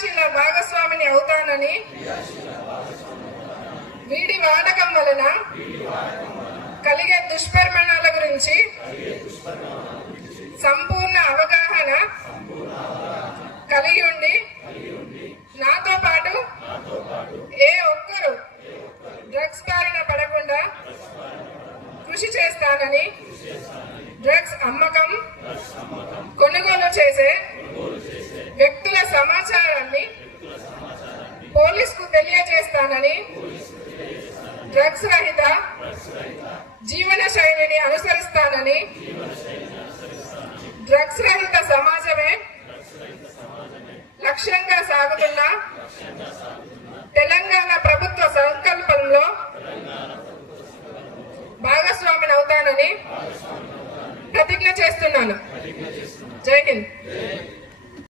క్రియాశీల భాగస్వామిని అవుతానని వీడి వాడకం వలన కలిగే దుష్పరిణామాల గురించి సంపూర్ణ అవగాహన కలిగి ఉండి నాతో పాటు ఏ ఒక్కరు డ్రగ్స్ బారిన పడకుండా కృషి చేస్తానని డ్రగ్స్ అమ్మకం కొనుగోలు చేసే వ్యక్తుల సమాచారాన్ని పోలీసుకు తెలియజేస్తానని డ్రగ్స్ రహిత జీవన శైలిని అనుసరిస్తానని డ్రగ్స్ రహిత సమాజమే లక్ష్యంగా సాగుతున్న తెలంగాణ ప్రభుత్వ సంకల్పంలో భాగస్వామిని అవుతానని ప్రతిజ్ఞ చేస్తున్నాను. జై హింద్.